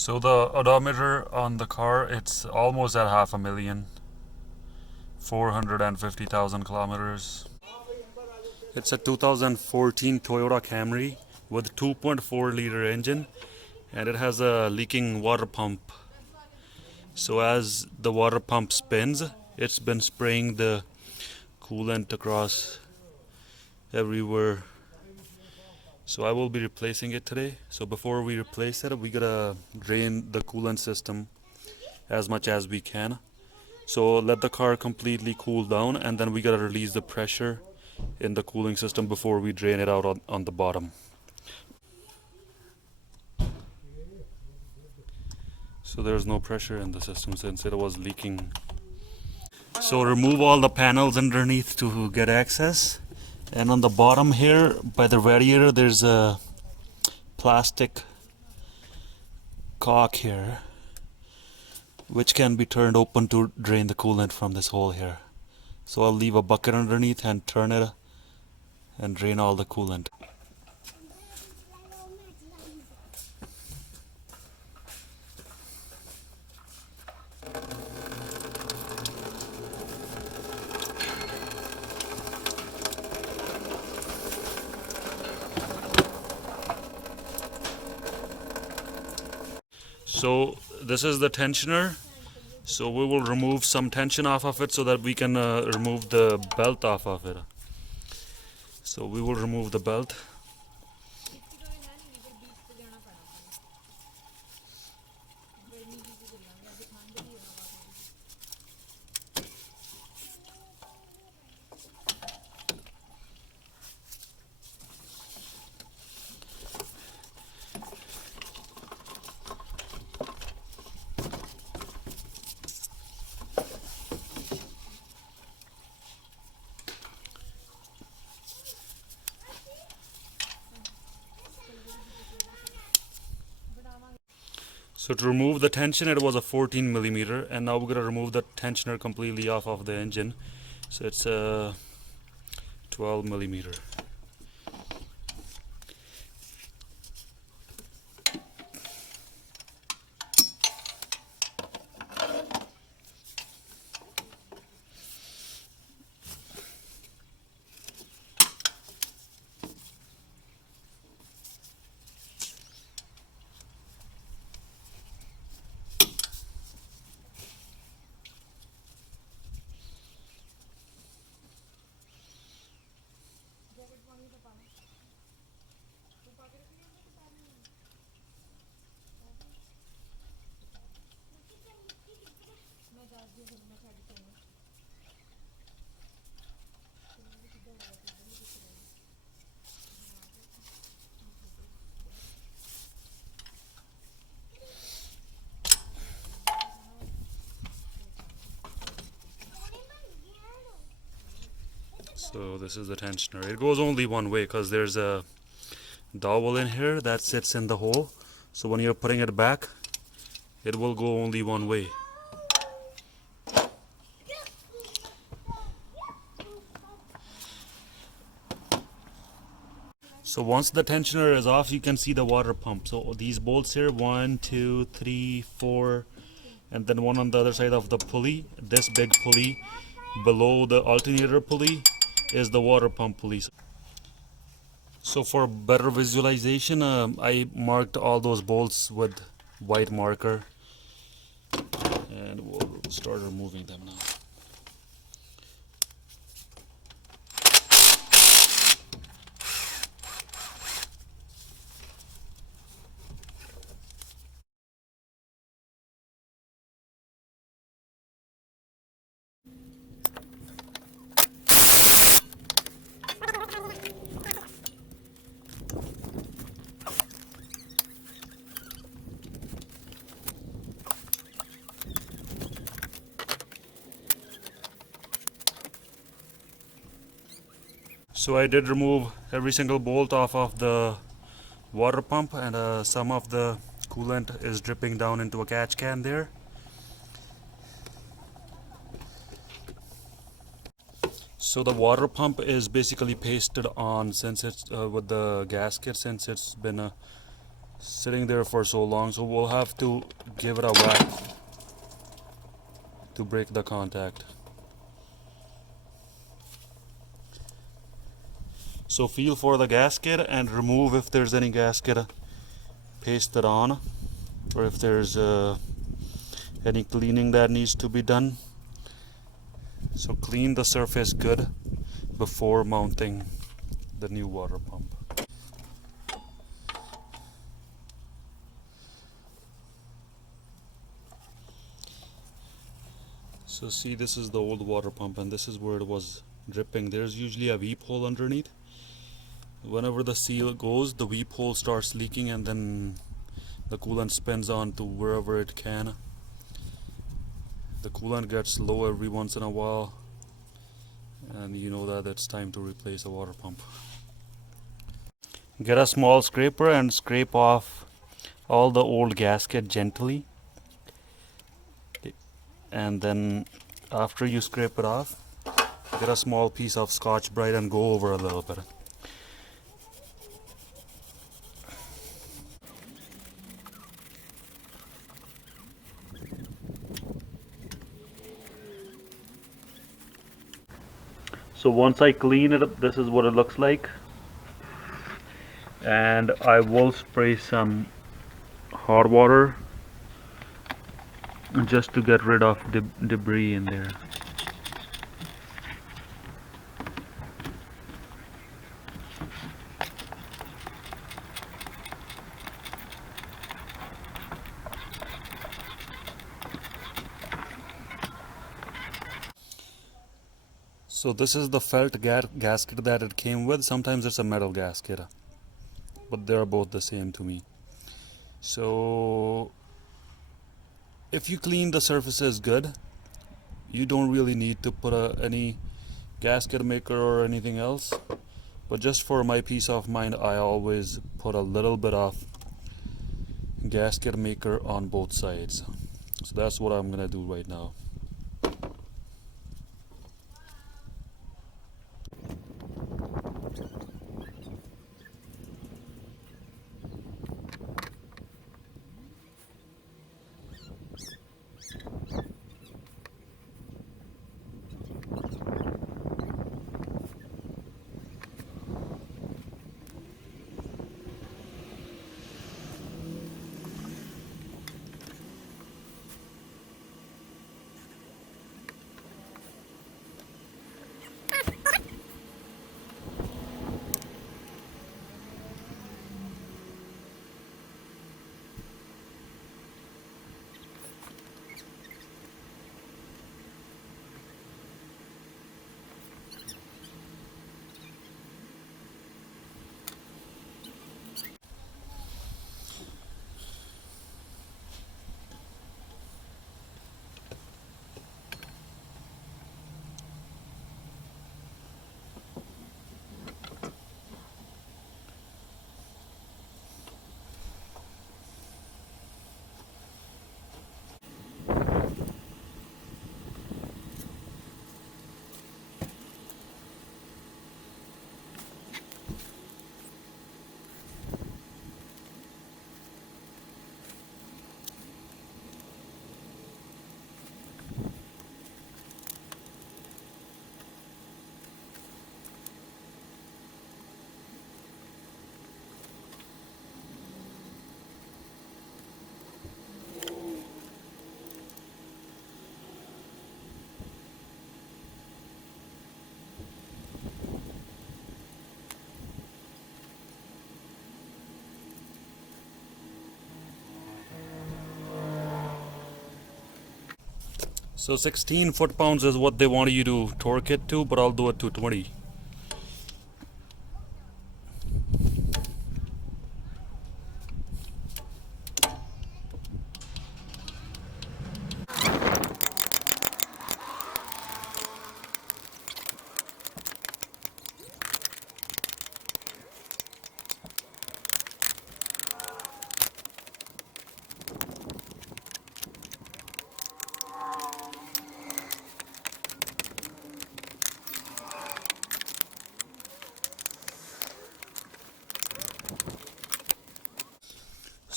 So the odometer on the car, it's almost at 500,000, 450,000 kilometers. It's a 2014 Toyota Camry with 2.4 liter engine, and it has a leaking water pump. So as the water pump spins, it's been spraying the coolant across everywhere. So I will be replacing it today. So before we replace it, we gotta drain the coolant system as much as we can. So let the car completely cool down, and then we gotta release the pressure in the cooling system before we drain it out on the bottom. So there's no pressure in the system since it was leaking. So remove all the panels underneath to get access. And on the bottom here by the radiator there's a plastic cock here which can be turned open to drain the coolant from this hole here. So I'll leave a bucket underneath and turn it and drain all the coolant. So this is the tensioner. So we will remove some tension off of it so that we can remove the belt off of it. So we will remove the belt. So to remove the tension, it was a 14 millimeter, and now we're gonna remove the tensioner completely off of the engine. So it's a 12 millimeter. So this is the tensioner. It goes only one way because there's a dowel in here that sits in the hole. So when you're putting it back, it will go only one way. So once the tensioner is off, you can see the water pump. So these bolts here, 1, 2, 3, 4, and then one on the other side of the pulley. This big pulley below the alternator pulley is the water pump pulley. So for better visualization, I marked all those bolts with white marker, and we'll start removing them now. So I did remove every single bolt off of the water pump, and some of the coolant is dripping down into a catch can there. So the water pump is basically pasted on since it's with the gasket, since it's been sitting there for so long, so we'll have to give it a whack to break the contact. So feel for the gasket and remove if there's any gasket pasted on, or if there's any cleaning that needs to be done. So clean the surface good before mounting the new water pump. So see, this is the old water pump and this is where it was dripping. There's usually a weep hole underneath. Whenever the seal goes, the weep hole starts leaking and then the coolant spins on to wherever it can. The coolant gets low every once in a while, and you know that it's time to replace the water pump. Get a small scraper and scrape off all the old gasket gently, and then after you scrape it off, get a small piece of Scotch-Brite and go over a little bit. So once I clean it up, this is what it looks like, and I will spray some hot water just to get rid of debris in there. So this is the felt gasket that it came with. Sometimes it's a metal gasket, but they're both the same to me. So if you clean the surfaces good, you don't really need to put any gasket maker or anything else. But just for my peace of mind, I always put a little bit of gasket maker on both sides. So that's what I'm gonna do right now. So 16 foot-pounds is what they want you to torque it to, but I'll do it to 20.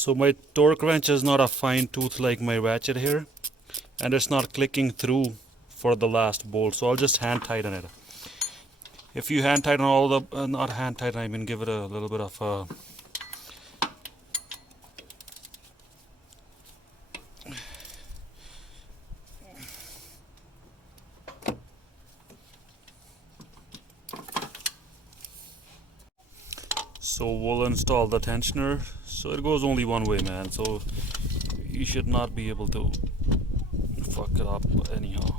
So my torque wrench is not a fine tooth like my ratchet here, and it's not clicking through for the last bolt, so I'll just hand tighten it. If you hand tighten all the, not hand tighten, I mean give it a little bit of a so we'll install the tensioner. So it goes only one way, man, so you should not be able to fuck it up anyhow.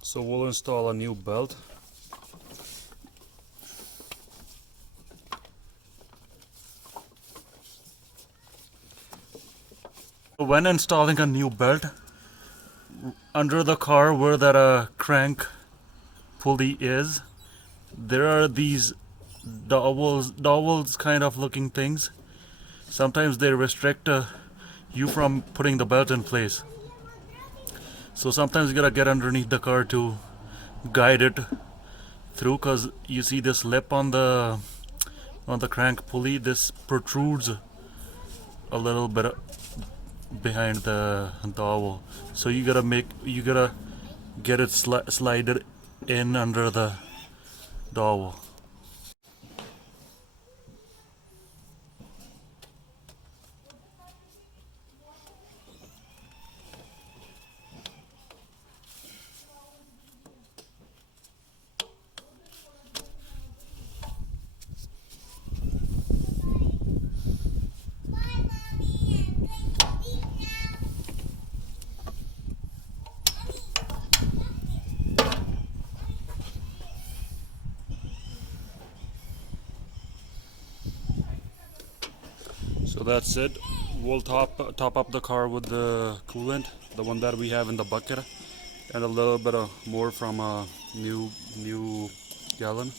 So we'll install a new belt. When installing a new belt, under the car where that crank pulley is, there are these dowels kind of looking things. Sometimes they restrict you from putting the belt in place. So sometimes you gotta get underneath the car to guide it through, cause you see this lip on the crank pulley. This protrudes a little bit behind the dowel. So you gotta get it slided in under the dowel. So that's it. We'll top up the car with the coolant, the one that we have in the bucket, and a little bit of more from a new gallon.